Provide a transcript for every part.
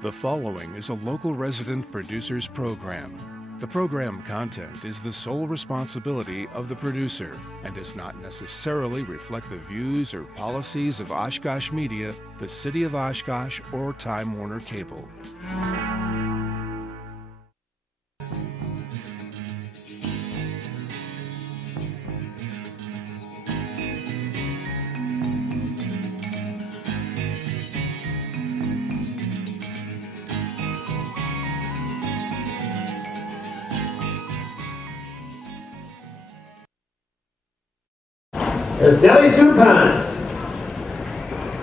The following is a local resident producer's program. The program content is the sole responsibility of the producer and does not necessarily reflect the views or policies of Oshkosh Media, the City of Oshkosh, or Time Warner Cable. There's Nellie Supines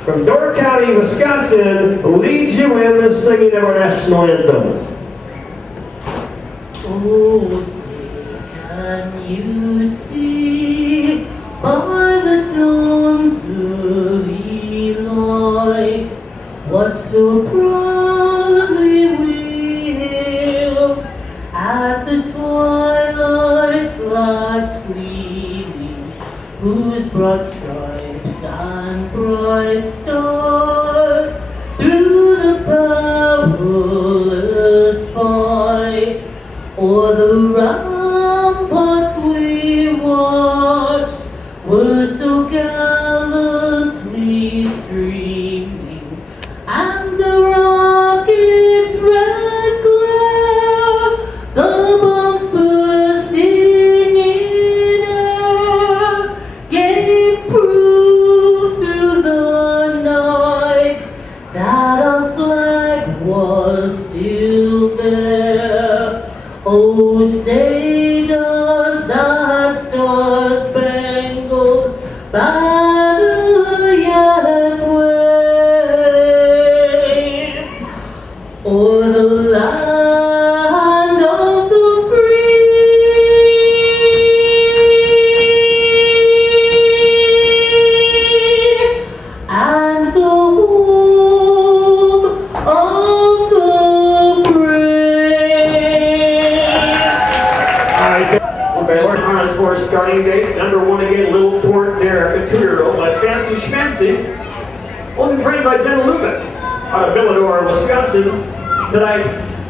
from Door County, Wisconsin, leads you in the singing of our national anthem. Oh, say, can you see by the dawn's early light what so proudly we hailed at the twilight's last gleaming, whose broad stripes and bright stars through the perilous fight o'er the ramparts we watched were so gallantly streaming, and the rocket's red glare, the bombs bursting in air, gave proof through the night that our flag was still there. Oh, say does that star-spangled banner yet wave o'er the land of the free and the home of the Baylor harness for starting date. Number 1 again, Little Port Derek, a 2-year-old by Fancy Schmancy. Only trained by Jenna Lubin out of Millador, Wisconsin. Tonight,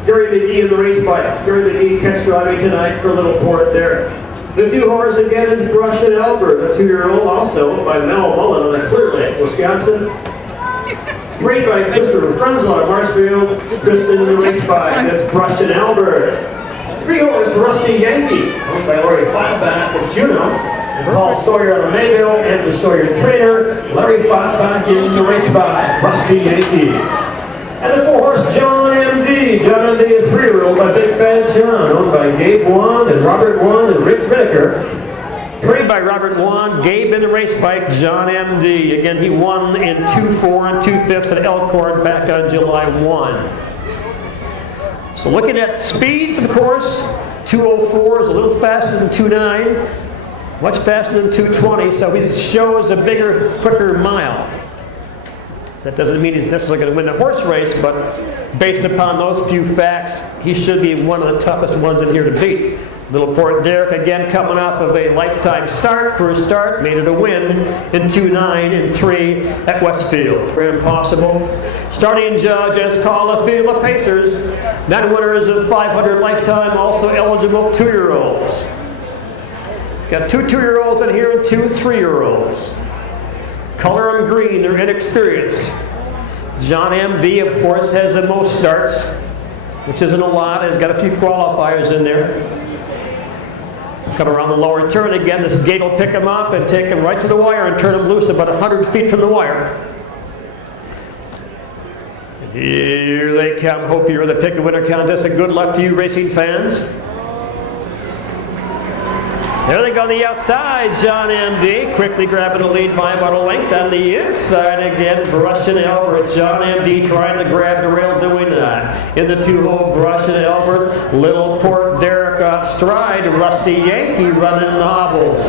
Gary McGee in the race bike. Gary McGee catch driving tonight for Little Port Derek. The 2 horse again is BRUSHIN Albert, a 2-year-old also by Mel Mullen on a Clear Lake, Wisconsin. Trained by CFrenzel out of Marshfield. Kristen in the race bike. That's BRUSHIN Albert. 3 horse Rusty Yankee, owned by LFeilbach of Juneau, and Paul Sawyer out of Mayville, and the Sawyer trainer, Larry Feilbach in the race by Rusty Yankee. And the 4 horse John MD. John MD is 3-year-old by Big Bad John, owned by GMagee and Robert Wand and Rick Whitaker. Trained by Robert Wand, Gabe in the race bike, John MD. Again, he won in 2-4 and 2/5 at Elkhorn back on July 1. So looking at speeds, of course, 2:04 is a little faster than 2:09, much faster than 2:20, so he shows a bigger, quicker mile. That doesn't mean he's necessarily going to win the horse race, but based upon those few facts, he should be one of the toughest ones in here to beat. Little Port Derek again coming off of a lifetime start. First start, made it a win in 2:09 and 3 at Westfield. Very impossible. Starting judge as called LFeilbach Pacers. 9 winners of 500 lifetime, also eligible 2-year-olds. Got 2 2-year-olds in here and 2 3-year-olds. Color them green, they're inexperienced. John MD, of course, has the most starts, which isn't a lot. He's got a few qualifiers in there. Come around the lower turn again. This gate will pick him up and take him right to the wire and turn him loose about 100 feet from the wire. Here they come. Hope you're in the pick a winner contest, and good luck to you racing fans. There they go on the outside, John MD, quickly grabbing the lead by about a length. On the inside again, BRUSHIN Albert. John MD trying to grab the rail, doing that. In the 2-hole, BRUSHIN Albert. Little Port Derek off stride. Rusty Yankee running the hobbles.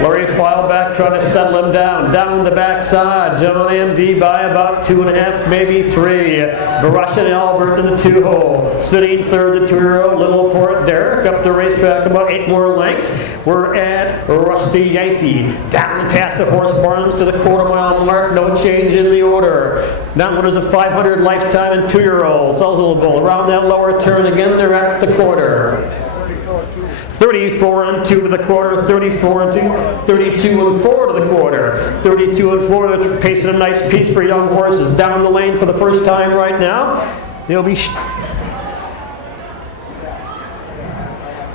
LFeilbach trying to settle him down. Down the backside. John MD by about 2.5, maybe 3. BRUSHIN Albert in the 2-hole. Sitting third, the 2-year-old Little Port Derek. Up the racetrack about 8 more lengths. We're at Rusty Yankee. Down past the horse barns to the quarter-mile mark. No change in the order. Now there's a 500 lifetime and 2-year-olds. Eligible. Around that lower turn again, they're at the quarter. 34 and 2 to the quarter, 34 and 2, 32 and 4 to the quarter, 32 and 4, pacing a nice piece for young horses. Down the lane for the first time right now. They'll be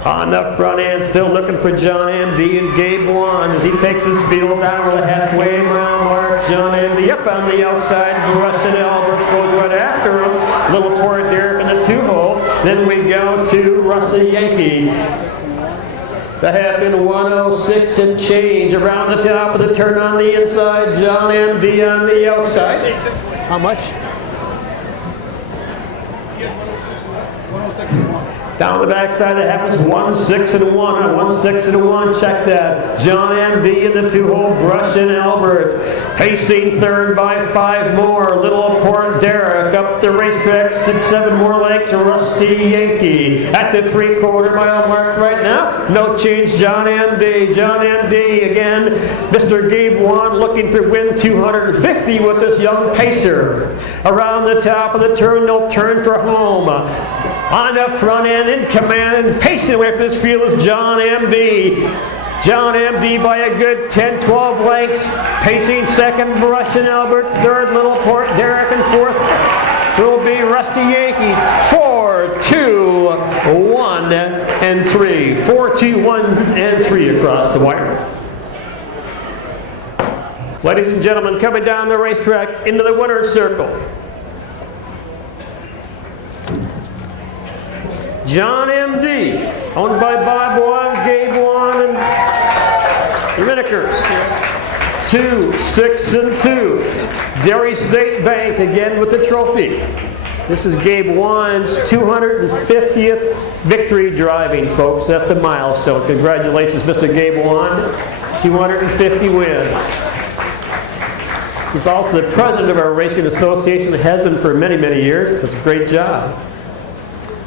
on the front end, still looking for John MD and GMagee as he takes his field down to the halfway mile mark. John MD up on the outside, BRUSHIN Albert goes right after him. Little Port Derek in the 2-hole. Then we go to Rusty Yankee. The half in 106 and change. Around the top of the turn on the inside, John MD on the outside. How much? Down the backside, the half is 1-6 and 1. 1-6 and 1. Check that. John MD in the 2-hole. BRUSHIN Albert pacing third by 5 more. Little Port Derek up the racetrack. 6-7 more lengths. Rusty Yankee at the 3/4 mile mark right now. No change. John MD. John MD again. Mr. GMagee looking for win 250 with this young pacer. Around the top of the turn, they'll turn for home. On the front end in command, pacing away from this field is John MD. John MD by a good 10-12 lengths. Pacing second, BRUSHIN Albert. Third, Little Port Derek. And fourth will be Rusty Yankee. 4, 2, 1, and 3. 4, 2, 1, and 3 across the wire. Ladies and gentlemen, coming down the racetrack into the winner's circle. John MD, owned by Bob Wan, GMagee, and Lineker's. 2, 6, and 2. Derry State Bank again with the trophy. This is GMagee's 250th victory driving, folks. That's a milestone. Congratulations, Mr. GMagee. 250 wins. He's also the president of our racing association, and has been for many, many years. That's a great job.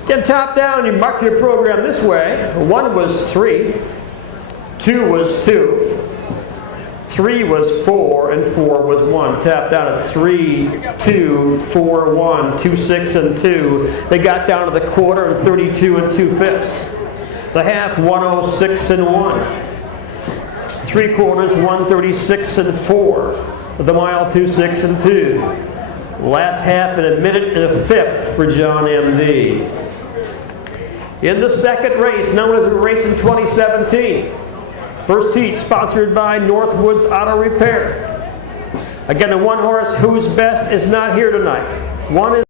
Get top down, you mark your program this way. 1 was 3, 2 was 2, 3 was 4, and 4 was 1. Tap down is 3, 2, 4, 1, 2, 6, and 2. They got down to the quarter and 32 and 2/5. The half 106 and 1. 3/4 136 and 4. The mile 26 and 2. Last half in 1 minute and 1/5 for John MD. In the second race, known as the race in 2017. First heat sponsored by Northwoods Auto Repair. Again, the 1 horse whose best is not here tonight. 1 is